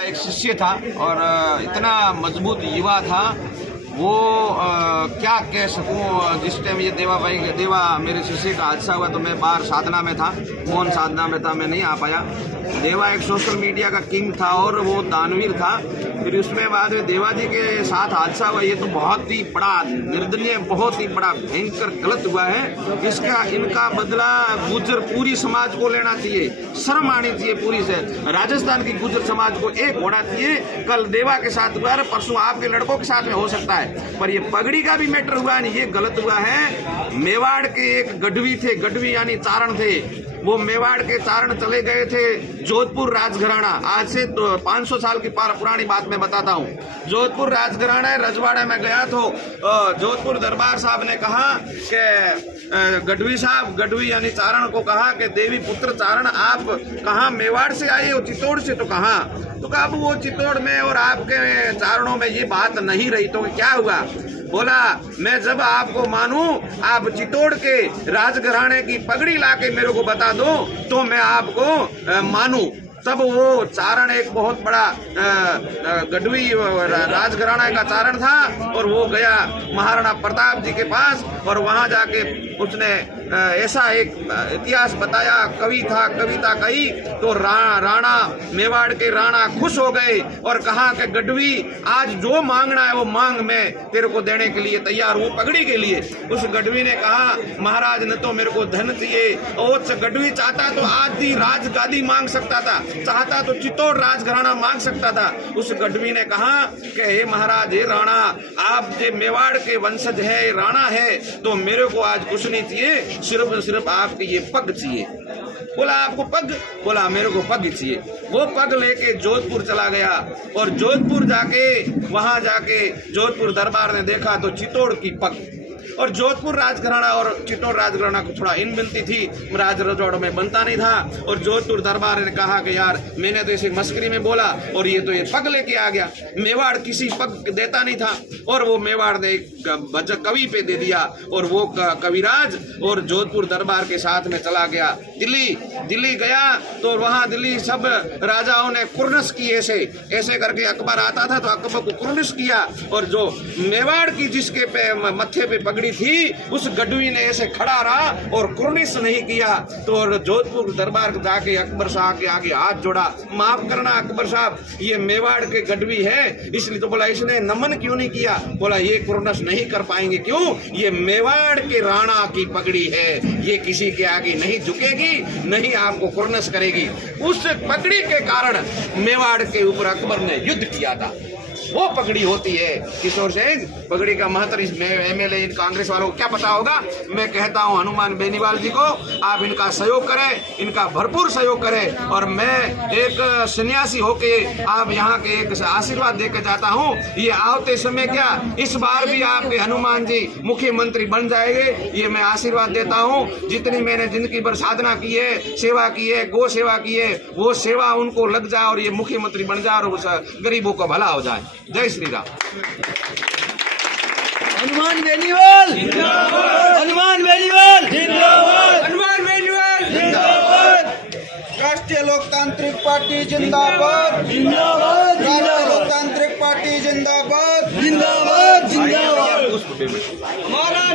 एक शिष्य था और इतना मजबूत युवा था वो क्या कह सकूं। जिस टाइम ये देवा मेरे शिष्य का हादसा हुआ तो मैं बाहर साधना में था, मौन साधना में था, मैं नहीं आ पाया। देवा एक सोशल मीडिया का किंग था और वो दानवीर था। फिर उसमें बाद में देवा जी के साथ हादसा हुआ, ये तो बहुत ही बड़ा निर्दयनीय, बहुत ही बड़ा भयंकर गलत हुआ है। इनका बदला गुर्जर पूरी समाज को लेना चाहिए, शर्म आनी चाहिए पूरी से। राजस्थान की गुर्जर समाज को एक होना चाहिए। कल देवा के साथ हुआ, परसों आपके लड़कों के साथ में हो सकता है, पर ये पगड़ी का भी मैटर हुआ नहीं, ये गलत हुआ है। मेवाड़ के एक गढ़वी थे, गढ़वी यानी चारण थे, वो मेवाड़ के चारण चले गए थे जोधपुर राजघराना। आज से 500 साल की पुरानी बात मैं बताता हूँ। जोधपुर राजघराना रजवाड़ा में गया तो जोधपुर दरबार साहब ने कहा कि गढ़वी साहब, गढ़वी यानी चारण को कहा कि देवी पुत्र चारण आप कहाँ मेवाड़ से आए हो? चित्तौड़ से। तो कहा तो कहा वो चित्तौड़ में और आपके चारणों में ये बात नहीं रही। तो क्या हुआ? बोला मैं जब आपको मानूं, आप चित्तौड़ के राजघराने की पगड़ी लाके मेरे को बता दो तो मैं आपको मानूं। तब वो चारण एक बहुत बड़ा गढ़वी राजघराना का चारण था और वो गया महाराणा प्रताप जी के पास और वहां जाके उसने ऐसा एक इतिहास बताया, कवि था, कविता कही तो राणा, मेवाड़ के राणा खुश हो गए और कहा कि गढ़वी आज जो मांगना है वो मांग, मैं तेरे को देने के लिए तैयार हूँ पगड़ी के लिए। उस गढ़वी ने कहा महाराज न तो मेरे को धन चाहिए, और गढ़वी चाहता तो आज भी राजगादी मांग सकता था, चाहता तो चित्तौड़ राजघराना मांग सकता था। उस गढ़वी ने कहा कि हे महाराज, हे राणा, आप जो मेवाड़ के वंशज है, राणा है, तो मेरे को आज कुछ नहीं चाहिए, सिर्फ आपके ये पग चाहिए। बोला आपको पग? बोला मेरे को पग चाहिए। वो पग लेके जोधपुर चला गया और जोधपुर जाके वहां जाके जोधपुर दरबार ने देखा तो चित्तौड़ की पग। और जोधपुर राजघराना और चित्तौड़ राजघराना को थोड़ा इनबिनती थी, राज रजवाड़ों में बनता नहीं था। और जोधपुर दरबार ने कहा कि यार मैंने तो इसे मस्करी में बोला और ये तो ये पग लेके आ गया। मेवाड़ किसी पग देता नहीं था और वो मेवाड़ ने एक कवि पे दे दिया और वो कविराज और जोधपुर दरबार के साथ में चला गया दिल्ली गया तो वहां दिल्ली सब राजाओं ने कुर्नस की, ऐसे करके अकबर आता था तो अकबर को कुर्नस किया। और जो मेवाड़ की जिसके मत्थे पे पगड़ी थी उस गढ़वी ने ऐसे खड़ा रहा और कुर्निश नहीं किया। तो जोधपुर दरबार जाके अकबर साहब के आगे हाथ जोड़ा, माफ करना अकबर साहब, ये मेवाड़ के गढ़वी है इसलिए। तो बोला इसने नमन क्यों नहीं किया? बोला ये कुर्निश नहीं कर पाएंगे। क्यों? ये मेवाड़ के राणा की पगड़ी है, ये किसी के आगे नहीं झुकेगी, नहीं आपको कुर्निश करेगी। उस पगड़ी के कारण मेवाड़ के ऊपर अकबर ने युद्ध किया था। वो पगड़ी होती है किशोर सिंह, पगड़ी का महत्व इस एमएलए इन कांग्रेस वालों को क्या पता होगा। मैं कहता हूं हनुमान बेनीवाल जी को आप इनका सहयोग करें, इनका भरपूर सहयोग करें। और मैं एक सन्यासी होके आप यहाँ के एक आशीर्वाद देकर जाता हूं, ये आवते समय क्या इस बार भी आपके हनुमान जी मुख्यमंत्री बन जाएंगे, ये मैं आशीर्वाद देता हूँ। जितनी मैंने जिंदगी भर साधना की है, सेवा की है, गो सेवा की है, वो सेवा उनको लग जाए और ये मुख्यमंत्री बन जाए और गरीबों का भला हो जाए। जय श्री राम। हनुमान बेनीवाल जिंदाबाद, हनुमान बेनीवाल जिंदाबाद, हनुमान बेनीवाल जिंदाबाद। राष्ट्रीय लोकतांत्रिक पार्टी जिंदाबाद, जिंदाबाद, राष्ट्रीय लोकतांत्रिक पार्टी जिंदाबाद, जिंदाबाद, जिंदाबाद। हमारा